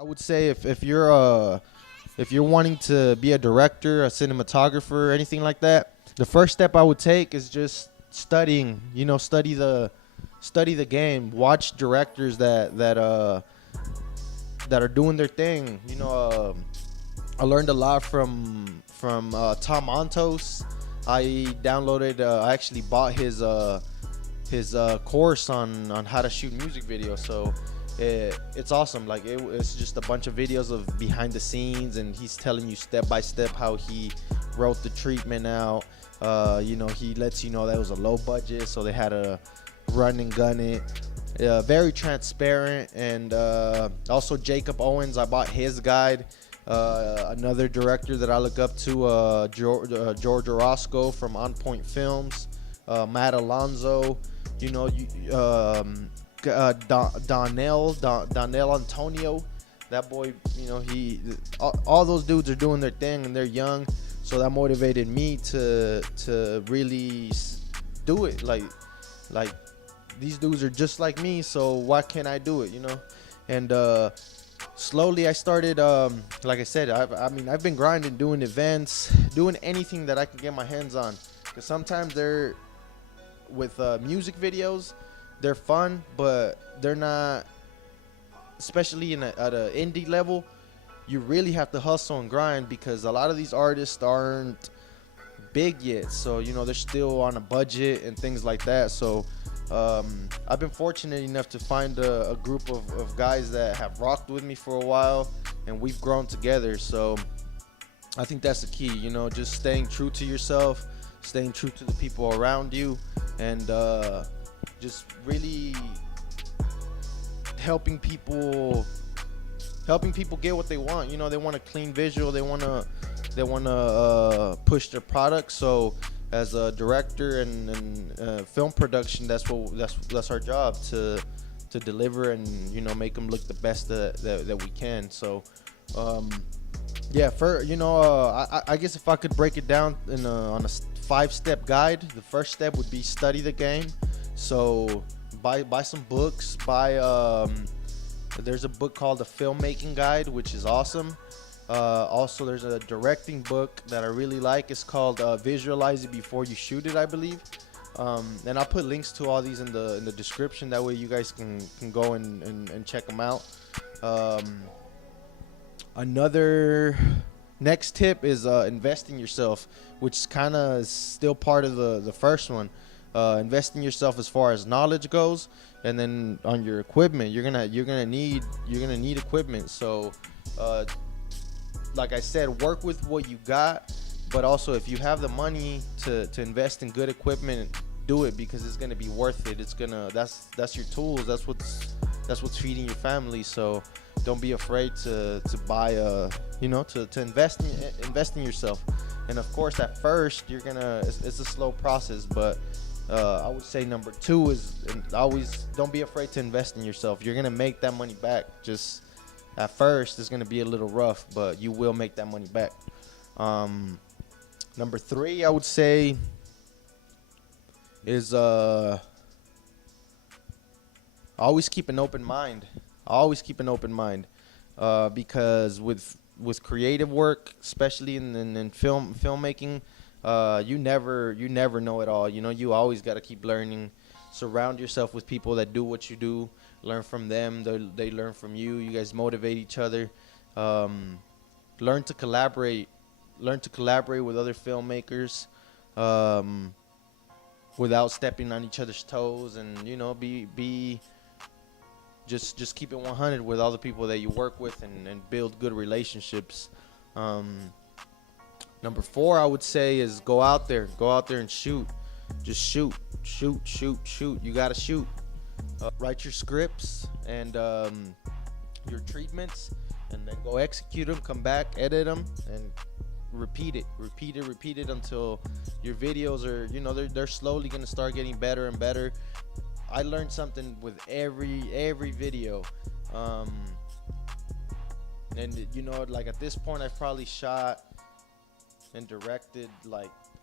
I would say if you're wanting to be a director, a cinematographer, anything like that, the first step I would take is just studying. Study the game. Watch directors that are doing their thing. I learned a lot from Tom Montos. I downloaded. I actually bought his course on how to shoot music videos. So it's awesome. Like it's just a bunch of videos of behind the scenes, and he's telling you step by step how he wrote the treatment out. He lets you know that it was a low budget, so they had to run and gun it. Very transparent, and also Jacob Owens. I bought his guide. Another director that I look up to, George Orozco from On Point Films, Matt Alonso, Donnell Antonio. That boy, all those dudes are doing their thing and they're young, so that motivated me to really do it. Like these dudes are just like me, so why can't I do it? And slowly I started. Like I said, I've been grinding, doing events, doing anything that I can get my hands on. Because sometimes they're with music videos, they're fun, but they're not. Especially at an indie level, you really have to hustle and grind because a lot of these artists aren't big yet. So they're still on a budget and things like that. So I've been fortunate enough to find a group of guys that have rocked with me for a while, and we've grown together. So I think that's the key, just staying true to yourself, staying true to the people around you, and just really helping people get what they want. They want a clean visual. They want to push their product. So as a director and film production, that's our job to deliver and make them look the best that we can. So I guess if I could break it down on a 5-step guide, the first step would be study the game. So buy some books. There's a book called The Filmmaking Guide, which is awesome. Also, there's a directing book that I really like. It's called Visualize It Before You Shoot It, I believe. And I'll put links to all these in the description. That way you guys can go and check them out. Another next tip is invest in yourself, which kind of is still part of the first one. Invest in yourself as far as knowledge goes, and then on your equipment, you're gonna need equipment. So like I said, work with what you got, but also if you have the money to invest in good equipment, do it, because it's gonna be worth it. That's your tools. That's what's feeding your family. So don't be afraid to buy to invest in yourself. And of course, at first it's a slow process, but I would say number 2 is always don't be afraid to invest in yourself. You're gonna make that money back. Just at first, it's gonna be a little rough, but you will make that money back. Number 3, I would say, is always keep an open mind. Because with creative work, especially in filmmaking, you never know it all. You always got to keep learning. Surround yourself with people that do what you do. Learn from them. They learn from you. You guys motivate each other. Learn to collaborate with other filmmakers, without stepping on each other's toes, and be just keep it 100 with all the people that you work with, and build good relationships. Number 4, I would say, is go out there and shoot. Just shoot. You gotta shoot. Write your scripts and your treatments, and then go execute them. Come back, edit them, and repeat it until your videos are they're slowly gonna start getting better and better. I learned something with every video, and like at this point, I've probably shot and directed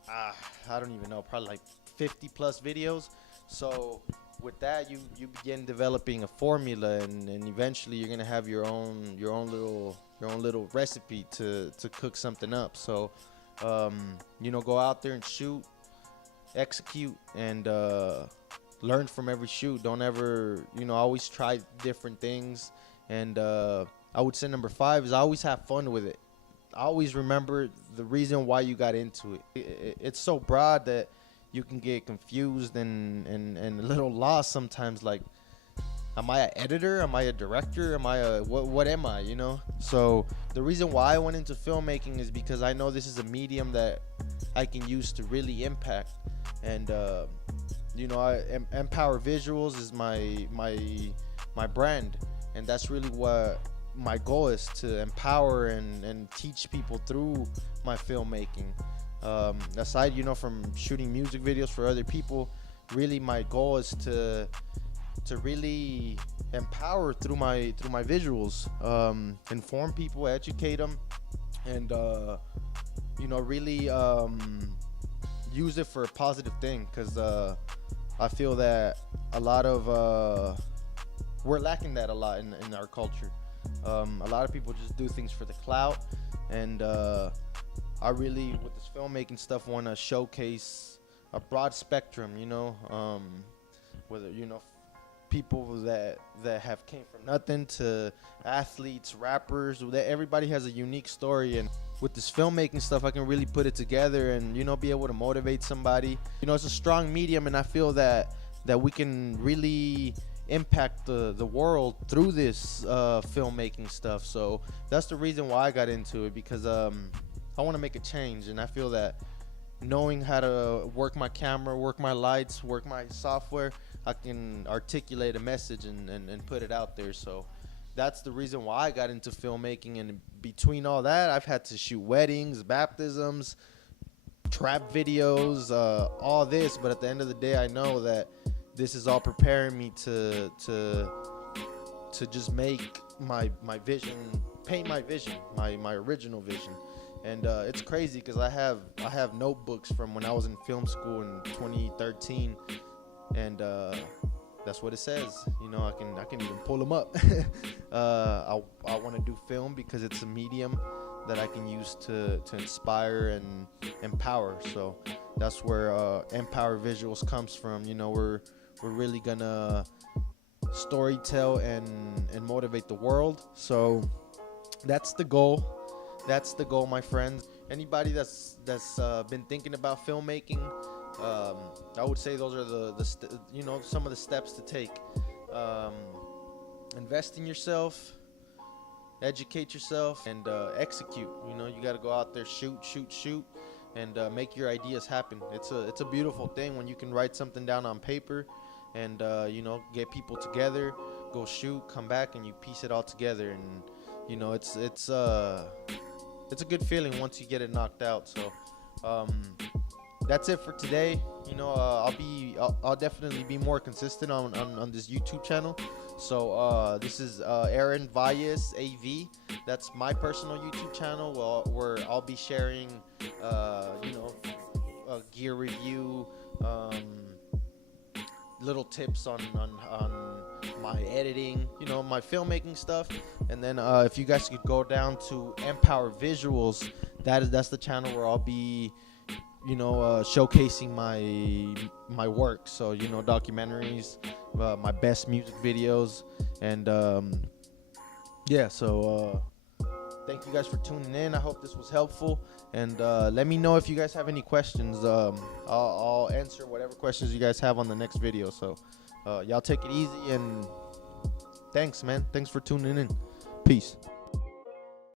I don't even know, probably like 50 plus videos. So with that, you begin developing a formula, and eventually you're gonna have your own little recipe to cook something up. So go out there and shoot, execute, and learn from every shoot. Don't ever, always try different things. And I would say number 5 is always have fun with it. Always remember the reason why you got into it. It's so broad that you can get confused and a little lost sometimes. Like, am I an editor? Am I a director? Am I what am I? So the reason why I went into filmmaking is because I know this is a medium that I can use to really impact. And Empower Visuals is my brand, and that's really what my goal is, to empower and teach people through my filmmaking. Aside, from shooting music videos for other people, really my goal is to really empower through my visuals, inform people, educate them, and really use it for a positive thing. Because I feel that a lot of we're lacking that a lot in our culture. A lot of people just do things for the clout, and I really, with this filmmaking stuff, want to showcase a broad spectrum, whether people that have came from nothing to athletes, rappers. That everybody has a unique story, and with this filmmaking stuff, I can really put it together and be able to motivate somebody. It's a strong medium, and I feel that we can really impact the world through this filmmaking stuff. So that's the reason why I got into it, because I want to make a change, and I feel that knowing how to work my camera, work my lights, work my software, I can articulate a message and put it out there. So that's the reason why I got into filmmaking. And between all that, I've had to shoot weddings, baptisms, trap videos, all this. But at the end of the day, I know that this is all preparing me to just make my vision, paint my vision, my original vision. And it's crazy because I have notebooks from when I was in film school in 2013, and that's what it says. I can even pull them up. I want to do film because it's a medium that I can use to inspire and empower. So that's where Empower Visuals comes from. We're really gonna storytell and motivate the world. So that's the goal. That's the goal, my friends. Anybody that's been thinking about filmmaking, I would say those are some of the steps to take. Invest in yourself, educate yourself, and execute. You got to go out there, shoot, and make your ideas happen. It's a beautiful thing when you can write something down on paper, and get people together, go shoot, come back, and you piece it all together. And it's a good feeling once you get it knocked out. So that's it for today. I'll definitely be more consistent on this YouTube channel. So this is Aaron Valles AV. That's my personal YouTube channel where I'll be sharing gear review, little tips on my editing, my filmmaking stuff. And then if you guys could go down to Empower Visuals, that's the channel where I'll be showcasing my work. So documentaries, my best music videos, and so thank you guys for tuning in. I hope this was helpful, and let me know if you guys have any questions. I'll answer whatever questions you guys have on the next video. So y'all take it easy, and thanks, man. Thanks for tuning in. Peace.